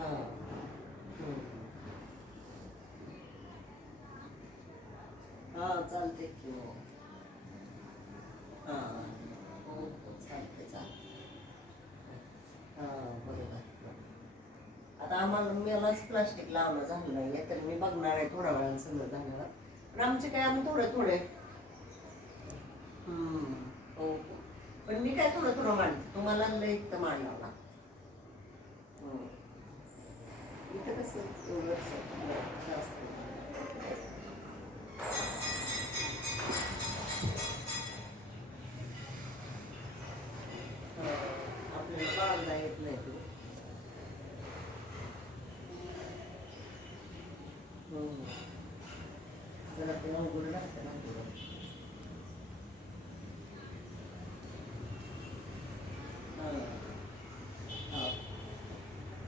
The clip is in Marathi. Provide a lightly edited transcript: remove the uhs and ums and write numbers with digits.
हां. हं. हां, चालते की हो. हां. हो, हो. चालते, चालते. हां, बरोबर. आता आम्हाला मलाच प्लास्टिक लावणं झालं नाही तर मी बघणार आहे थोड्या वेळानं सगळं झालं. पण आमचे काय आम्ही थोडे थोडे. हम्म. हो हो. पण मी काय थोडं थोडं मांडते, तुम्हाला लय इथं मांडावं लागतं. हं. इथं कसं एवढंच जास्त. हं. आपल्याला बांधता येत नाही ते. हं. जरा ते अवघड राहतं ना.